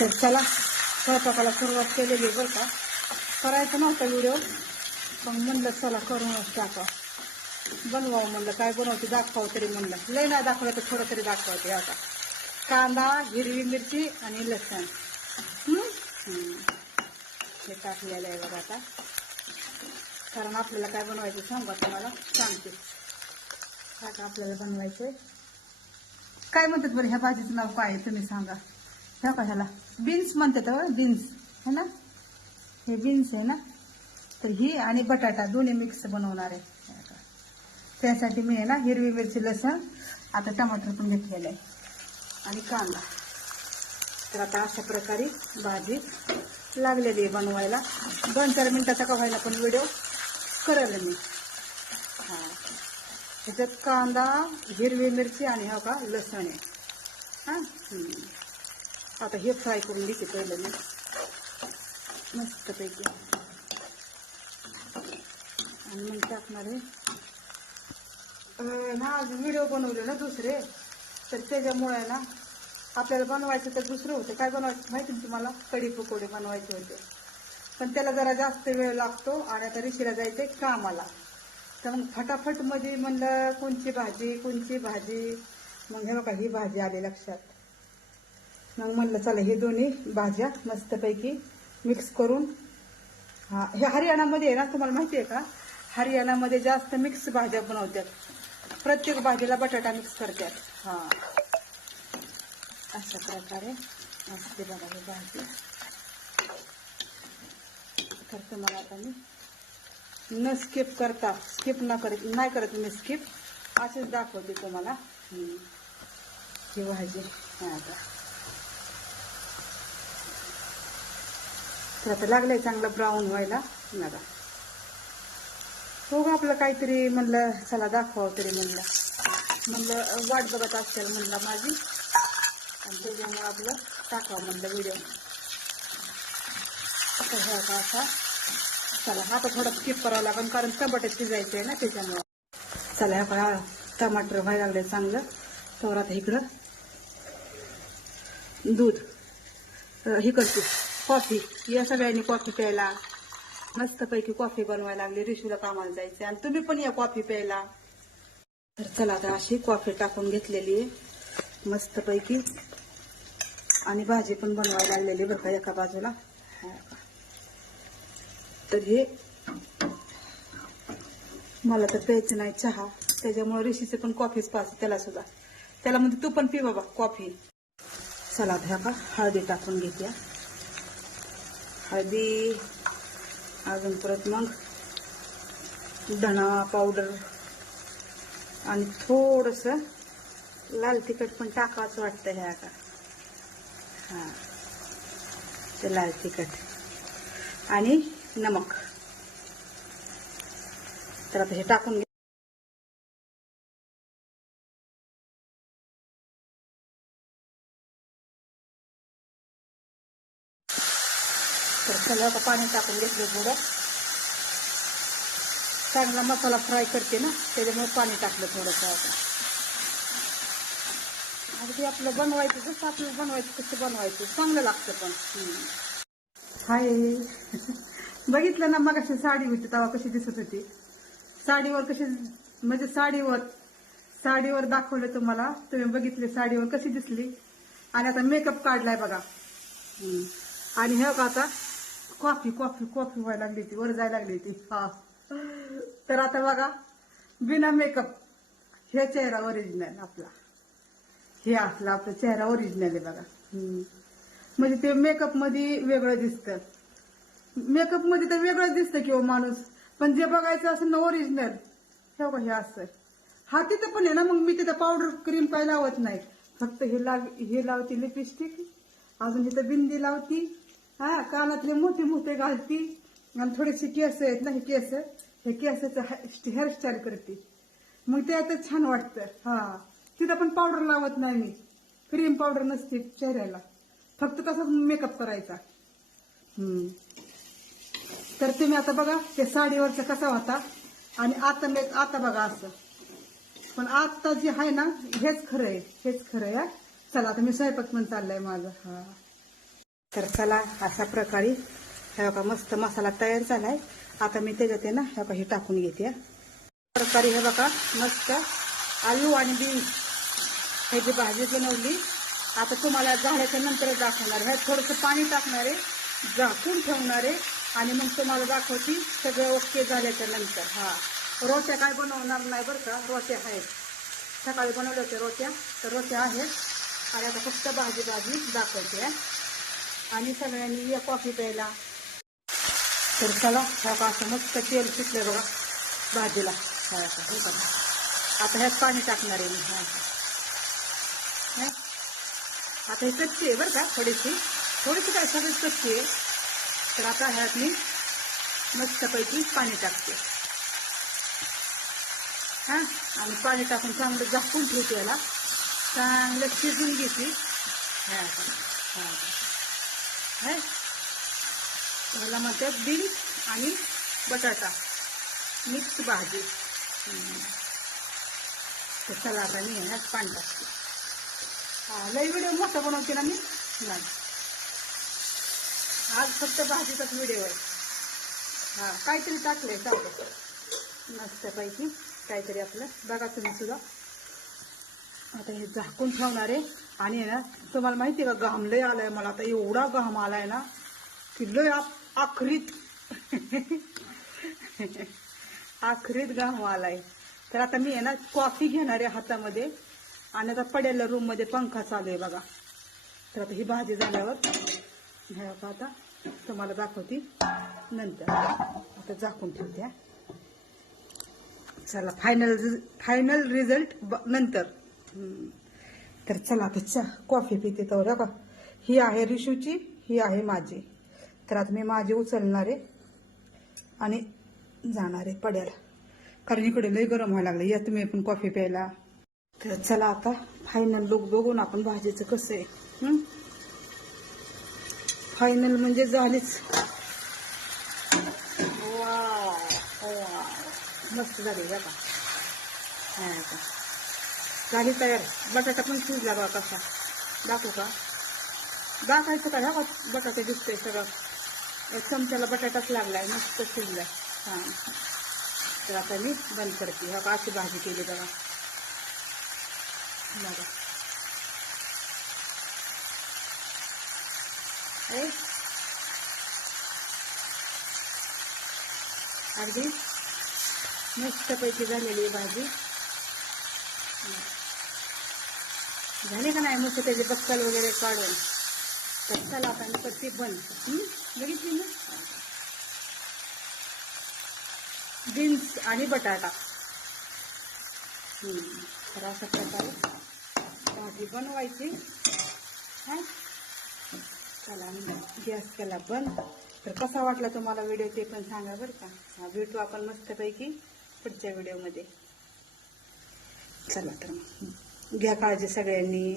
तर चला स्वयंपाकाला सुरुवात केलेली बरं का. करायचं नव्हता व्हिडिओ पण म्हणलं चला करूनच टाका बनवावं म्हणलं काय बनवते दाखवावं तरी म्हणलं. लय नाही दाखवलं तर थोडं तरी दाखवते आता. कांदा हिरवी मिरची आणि लसण. हे टाकलेलं आहे बघा आता. कारण आपल्याला काय बनवायचं सांगा तुम्हाला? सांगते. काय आपल्याला बनवायचंय? काय म्हणतात बरं ह्या भाजीचं नाव काय आहे? तुम्ही सांगा. ह्या का ह्याला. बीन्स म्हणतात हो, बीन्स है ना? हे बीन्स आहे ना? तर ही आणि बटाटा दोन्ही मिक्स बनवणार आहे. त्यासाठी मी आहे ना हिरवी मिरची लसण आता टमाटर पण घेतलेलं आहे. आणि कांदा. तर आता अशा प्रकारे भाजी लागलेली आहे बनवायला. दोन चार मिनटाचा का व्हायला पण व्हिडिओ करेल मी. हां. त्याच्यात कांदा हिरवी मिरची आणि हा का लसण आहे. हां? आता हे फ्राय करून घेते पहिलं मी. मस्तपैकी आणि मग टाकणार आहे. ना आज व्हिडिओ बनवले ना दुसरे. तर त्याच्यामुळे ना आपल्याला बनवायचं तर दुसरं होतं. काय बनवायचं माहिती ना तुम्हाला? कढी पकोडे बनवायचे होते. पण त्याला जरा जास्त वेळ लागतो आणि आता रिशीला जायचंय कामाला. तर मग फटाफटमध्ये म्हणलं कोणची भाजी कोणची भाजी? मग हे बघा ही भाजी आली लक्षात. मग म्हणलं चला हे दोन्ही भाज्या मस्तपैकी मिक्स करून हा हे हरियाणामध्ये आहे ना तुम्हाला माहिती आहे का? हरियाणामध्ये जास्त मिक्स भाज्या बनवतात. प्रत्येक भाजीला बटाटा मिक्स करतात. हा. अशा प्रकारे असते बघा ही भाजी. तर तुम्हाला आता मी न स्किप करता स्किप न करत नाही करत मी स्किप असेच दाखवते तुम्हाला. ही भाजी. आता. तर आता आहे चांगलं ब्राऊन व्हायला. नका हो गं आपलं काहीतरी म्हणलं चला दाखवावं तरी म्हणलं. म्हणलं वाट बघत असेल म्हणलं माझी. आणि त्याच्यामुळं आपलं टाकावं म्हणलं व्हिडिओ असं हे आता असा. चला हा तर थोडं स्किप करावं लागेल कारण टमाटे शिजायचं आहे ना त्याच्यामुळं. चला ह्या पहा टमाटर व्हायला लागले चांगलं. तर आता इकडं दूध. हे करते. कॉफी या सगळ्यांनी कॉफी प्यायला मस्तपैकी कॉफी बनवायला लागली. रिशूला कामाला जायचं आणि तुम्ही पण या कॉफी प्यायला. तर चला आता अशी कॉफी टाकून घेतलेली आहे. मस्तपैकी आणि भाजी पण बनवायला लागलेली बरं का एका बाजूला. तर हे मला तर प्यायचं नाही चहा. त्याच्यामुळे ऋषीचे पण कॉफीच पाच त्याला सुद्धा. त्याला म्हणजे तू पण पी बाबा कॉफी. चला ह्या का हळदी टाकून घेते. हळदी अजून परत मग धणा पावडर आणि थोडस लाल तिखट पण टाकावंच वाटतं ह्या का हा. ते लाल तिखट. आणि नमक. तर आता हे टाकून तर त्याला आता पाणी टाकून घेतलं थोडं. चांगला मसाला फ्राय करते ना त्याच्यामुळे पाणी टाकलं थोडंसं आता. अगदी आपलं बनवायचं जसं आपलं बनवायचं कसं बनवायचं. चांगलं लागतं पण. हाय. बघितलं ना मग अशी साडी होती तेव्हा कशी दिसत होती? साडीवर कशी म्हणजे साडीवर साडीवर दाखवलं तुम्हाला. तुम्ही बघितले साडीवर कशी दिसली? आणि आता मेकअप काढलाय बघा. आणि हे का आता कॉफी कॉफी कॉफी व्हायला लागली ती वर जायला लागली ती हा. तर आता बघा बिना मेकअप हे चेहरा ओरिजिनल आपला. हे असला आपला चेहरा ओरिजिनल आहे बघा. म्हणजे ते मेकअपमध्ये वेगळं दिसतं. मेकअपमध्ये तर वेगळंच दिसतं किंवा हो माणूस. पण जे बघायचं असं ना ओरिजिनल हे बघा हे असं हा तिथं पण आहे ना मग मी तिथं पावडर क्रीम काय लावत नाही. फक्त हे लाव हे लावते लिपस्टिक अजून तिथं बिंदी लावती हा कानातले मोठे मोठे घालती आणि थोडेसे केस आहेत ना हे केस हे केसाचं हेअरस्टाईल करते मग ते आता छान वाटतं. हा. तिथं पण पावडर लावत नाही मी. क्रीम पावडर नसते चेहऱ्याला. फक्त तसाच मेकअप करायचा. तर तुम्ही आता बघा ते साडीवरचा कसा होता. आणि आता मेक आता बघा असं. पण आता जे आहे ना हेच खरं आहे. हेच खरं आहे. चला आता मी स्वयंपाक पण चाललंय माझा. हा. तर चला अशा प्रकारे हे बघा मस्त मसाला तयार झालाय. आता मी त्याच्यात आहे ना ह्या बघा हे टाकून घेते प्रकारे हे बघा मस्त आलू आणि बीन्स ह्याची भाजी बनवली आता तुम्हाला झाल्याच्यानंतर दाखवणार ह्यात थोडंसं पाणी टाकणार आहे झाकून ठेवणार आहे आणि मग तुम्हाला दाखवती सगळं ओके झाल्याच्यानंतर हा. रोट्या काय बनवणार नाही बरं का रोट्या आहेत. सकाळी बनवल्या होत्या रोट्या तर रोट्या आहेत. आणि आता फक्त भाजी भाजी दाखवते हा. आणि सगळ्यांनी या कॉफी प्यायला. तर चला ह्या असं मस्त तेल सुटलं बघा भाजीला. हे बघा. आता ह्यात पाणी टाकणार आहे मी. ह्या आता. हे कच्ची आहे बरं का थोडीशी. थोडीशी काय सगळीच कच्ची आहे. तर आता ह्यात मी मस्तपैकी पाणी टाकते. हां? आणि पाणी टाकून चांगलं झाकून ठेवते याला. चांगलं शिजून घेते. ह्या हां है? त्याला म्हणतात बीन्स आणि बटाटा मिक्स भाजी. हम्म. तर चला आता मी ह्यात पाणी टाकते. लई व्हिडिओ मोठा बनवते ना मी? नाही. आज फक्त भाजीचाच व्हिडिओ आहे. हा काहीतरी टाकलंय चालतं मस्तपैकी काहीतरी आपलं. बघा तुम्ही सुद्धा. आता हे झाकून ठेवणार आहे. आणि आहे ना तुम्हाला माहिती आहे का घाम लय आलाय मला. आता एवढा घाम आलाय ना की लय आखरीत. आखरीत घाम आलाय. तर आता मी आहे ना कॉफी घेणार आहे हातामध्ये. आणि आता पडेल रूममध्ये पंखा चालू आहे बघा. तर आता ही भाजी झाल्यावर ह्या आता तुम्हाला दाखवते नंतर. आता झाकून ठेवते चला फायनल फायनल रिझल्ट नंतर. तर चला आता चा कॉफी पिते तर का ही आहे रिशूची ही आहे माझी. तर आता मी माझी उचलणार आहे आणि जाणार आहे पड्याला. कारण इकडे लय गरम व्हायला लागलं या तुम्ही पण कॉफी प्यायला. तर चला आता फायनल लुक बघून आपण भाजीचं कसं आहे. फायनल म्हणजे झालीच. वा मस्त झाली बघा. का. झाली तयार बटाटा पण शिजला बा कसा दाखवू का? दाखायचं का? हा बटाटा दिसतोय सगळं. एक चमच्याला बटाटाच लागलाय मस्त शिजलाय. हां. तर आता मी बंद करते. हा का अशी भाजी केली बघा. बघा. आहे अगदी मस्तपैकी झालेली आहे भाजी. झाली का नाही? मस्त त्याचे बक्कल वगैरे काढून. तर चला आपण करते बंद बघितली ना? बीन्स आणि बटाटा. तर अशा प्रकारे भाजी बनवायची. हा? चला गॅस केला बंद. तर कसा वाटला तुम्हाला व्हिडिओ ते पण सांगा बरं का. हा भेटू आपण मस्तपैकी पुढच्या व्हिडिओमध्ये. चला तर मग. घ्या काळजी सगळ्यांनी.